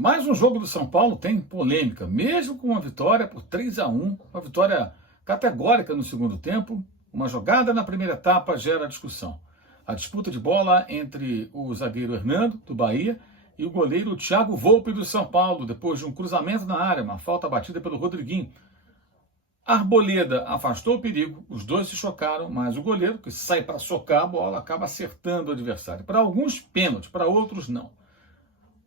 Mais um jogo do São Paulo tem polêmica, mesmo com uma vitória por 3-1, uma vitória categórica no segundo tempo, uma jogada na primeira etapa gera discussão. A disputa de bola entre o zagueiro Hernando, do Bahia, e o goleiro Thiago Volpe, do São Paulo, depois de um cruzamento na área, uma falta batida pelo Rodriguinho. Arboleda afastou o perigo, os dois se chocaram, mas o goleiro, que sai para socar a bola, acaba acertando o adversário. Para alguns, pênalti, para outros, não.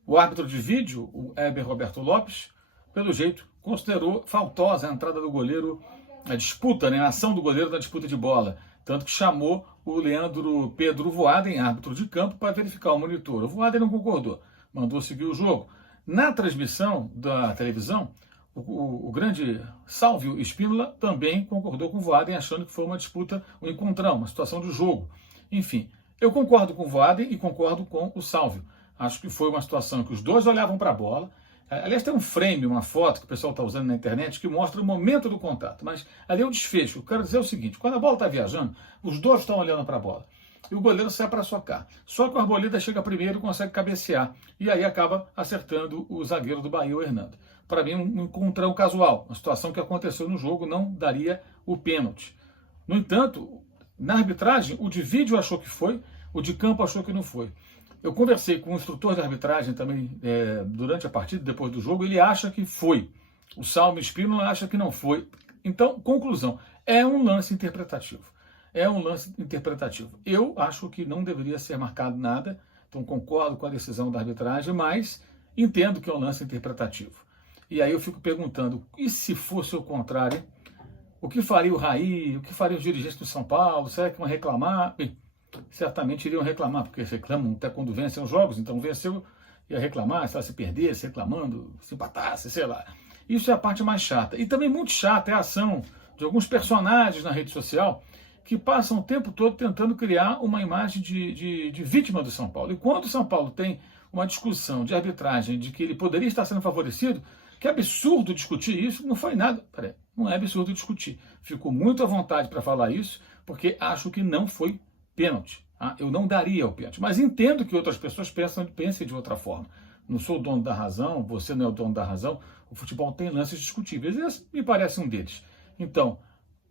O árbitro de vídeo, o Heber Roberto Lopes, pelo jeito, considerou faltosa a entrada do goleiro, a disputa, a ação do goleiro na disputa de bola. Tanto que chamou o Leandro Pedro Voaden, árbitro de campo, para verificar o monitor. O Voaden não concordou, mandou seguir o jogo. Na transmissão da televisão, o grande Sálvio Espínola também concordou com o Voaden, achando que foi uma disputa, um encontrão, uma situação de jogo. Enfim, eu concordo com o Voaden e concordo com o Sálvio. Acho que foi uma situação em que os dois olhavam para a bola. Aliás, tem um frame, uma foto que o pessoal está usando na internet que mostra o momento do contato. Mas ali é o desfecho. Eu quero dizer o seguinte: quando a bola está viajando, os dois estão olhando para a bola. E o goleiro sai para socar. Só que o Arboleda chega primeiro e consegue cabecear. E aí acaba acertando o zagueiro do Bahia, o Hernando. Para mim, um encontrão casual. Uma situação que aconteceu no jogo não daria o pênalti. No entanto, na arbitragem, o de vídeo achou que foi, o de campo achou que não foi. Eu conversei com o instrutor de arbitragem também durante a partida, depois do jogo, ele acha que foi. O Sálvio Espínola acha que não foi. Então, conclusão, é um lance interpretativo. É um lance interpretativo. Eu acho que não deveria ser marcado nada, então concordo com a decisão da arbitragem, mas entendo que é um lance interpretativo. E aí eu fico perguntando, e se fosse o contrário? O que faria o Raí? O que faria os dirigentes do São Paulo? Será que vão reclamar? Bem, certamente iriam reclamar, porque reclamam até quando vencem os jogos, então venceu, ia reclamar, se ela se perdesse, reclamando, se empatasse, sei lá. Isso é a parte mais chata. E também muito chata é a ação de alguns personagens na rede social que passam o tempo todo tentando criar uma imagem de vítima do São Paulo. E quando o São Paulo tem uma discussão de arbitragem de que ele poderia estar sendo favorecido, que absurdo discutir isso, não foi nada. Peraí, não é absurdo discutir. Fico muito à vontade para falar isso, porque acho que não foi pênalti. Eu não daria o pênalti. Mas entendo que outras pessoas pensem de outra forma. Não sou o dono da razão, você não é o dono da razão. O futebol tem lances discutíveis. Esse me parece um deles. Então,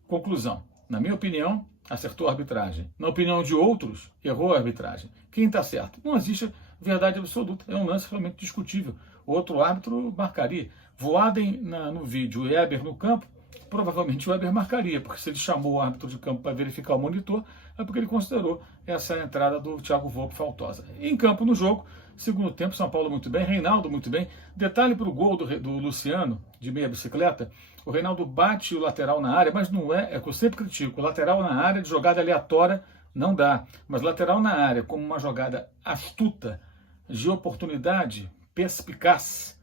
conclusão. Na minha opinião, acertou a arbitragem. Na opinião de outros, errou a arbitragem. Quem está certo? Não existe verdade absoluta. É um lance realmente discutível. O outro árbitro marcaria. Voaden no vídeo e Heber no campo, provavelmente o Heber marcaria, porque se ele chamou o árbitro de campo para verificar o monitor, é porque ele considerou essa entrada do Thiago Volpe faltosa. Em campo, no jogo, segundo tempo, São Paulo muito bem, Reinaldo muito bem. Detalhe para o gol do Luciano, de meia bicicleta, o Reinaldo bate o lateral na área, mas não é que eu sempre critico, lateral na área de jogada aleatória não dá, mas lateral na área como uma jogada astuta, de oportunidade, perspicaz,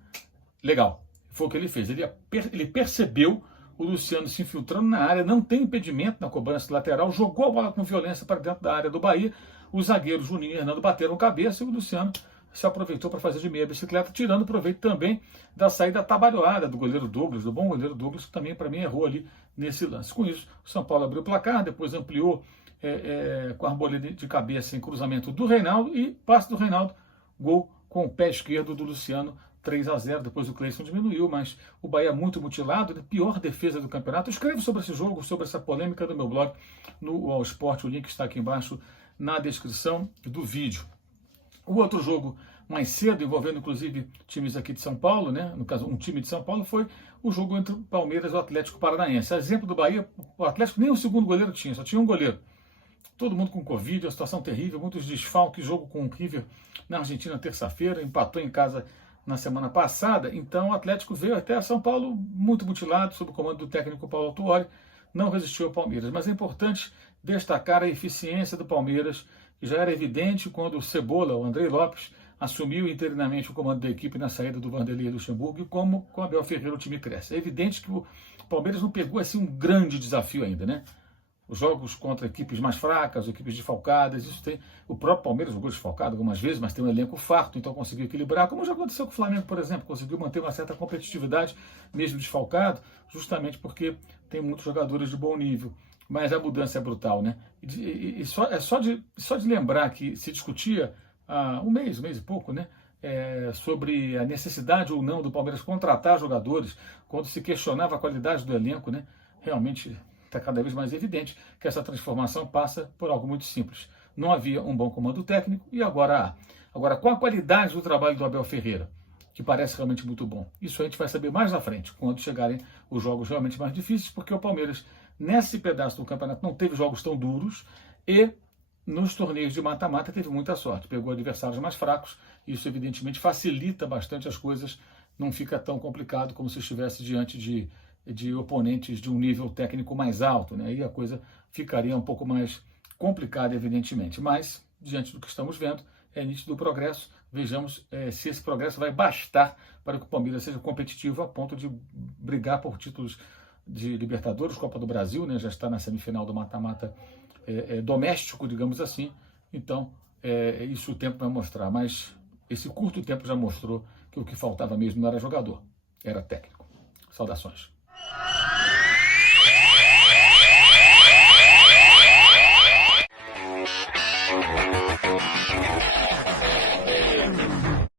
legal. Foi o que ele fez, ele percebeu o Luciano se infiltrando na área, não tem impedimento na cobrança lateral, jogou a bola com violência para dentro da área do Bahia, os zagueiros Juninho e Hernando bateram cabeça e o Luciano se aproveitou para fazer de meia bicicleta, tirando proveito também da saída atabalhoada do goleiro Douglas, do bom goleiro Douglas, que também para mim errou ali nesse lance. Com isso, o São Paulo abriu o placar, depois ampliou com a Arboleda de cabeça em cruzamento do Reinaldo e passe do Reinaldo, gol com o pé esquerdo do Luciano, 3-0, depois o Cleison diminuiu, mas o Bahia muito mutilado, pior defesa do campeonato. Eu escrevo sobre esse jogo, sobre essa polêmica no meu blog, no All Sport, o link está aqui embaixo na descrição do vídeo. O outro jogo mais cedo, envolvendo inclusive times aqui de São Paulo, no caso um time de São Paulo, foi o jogo entre o Palmeiras e o Atlético Paranaense. A exemplo do Bahia, o Atlético nem o segundo goleiro tinha, só tinha um goleiro. Todo mundo com Covid, uma situação terrível, muitos desfalques, jogo com o River na Argentina terça-feira, empatou em casa na semana passada, então o Atlético veio até São Paulo muito mutilado, sob o comando do técnico Paulo Autuori, não resistiu ao Palmeiras. Mas é importante destacar a eficiência do Palmeiras, que já era evidente quando o Cebola, o Andrei Lopes, assumiu interinamente o comando da equipe na saída do Vanderlei Luxemburgo, e como com Abel Ferreira o time cresce. É evidente que o Palmeiras não pegou assim um grande desafio ainda, Os jogos contra equipes mais fracas, equipes desfalcadas, isso tem. O próprio Palmeiras jogou desfalcado algumas vezes, mas tem um elenco farto, então conseguiu equilibrar, como já aconteceu com o Flamengo, por exemplo, conseguiu manter uma certa competitividade, mesmo desfalcado, justamente porque tem muitos jogadores de bom nível. Mas a mudança é brutal, só de lembrar que se discutia há um mês e pouco, sobre a necessidade ou não do Palmeiras contratar jogadores, quando se questionava a qualidade do elenco, né? Realmente está cada vez mais evidente que essa transformação passa por algo muito simples. Não havia um bom comando técnico e agora há. Agora, com a qualidade do trabalho do Abel Ferreira, que parece realmente muito bom, isso a gente vai saber mais na frente, quando chegarem os jogos realmente mais difíceis, porque o Palmeiras, nesse pedaço do campeonato, não teve jogos tão duros e nos torneios de mata-mata teve muita sorte, pegou adversários mais fracos, isso evidentemente facilita bastante as coisas, não fica tão complicado como se estivesse diante de oponentes de um nível técnico mais alto, né? Aí a coisa ficaria um pouco mais complicada, evidentemente, mas diante do que estamos vendo, é nítido o progresso, vejamos se esse progresso vai bastar para que o Palmeiras seja competitivo a ponto de brigar por títulos de Libertadores, Copa do Brasil, né? Já está na semifinal do mata-mata doméstico, digamos assim. Então, isso o tempo vai mostrar. Mas esse curto tempo já mostrou que o que faltava mesmo não era jogador, era técnico. Saudações.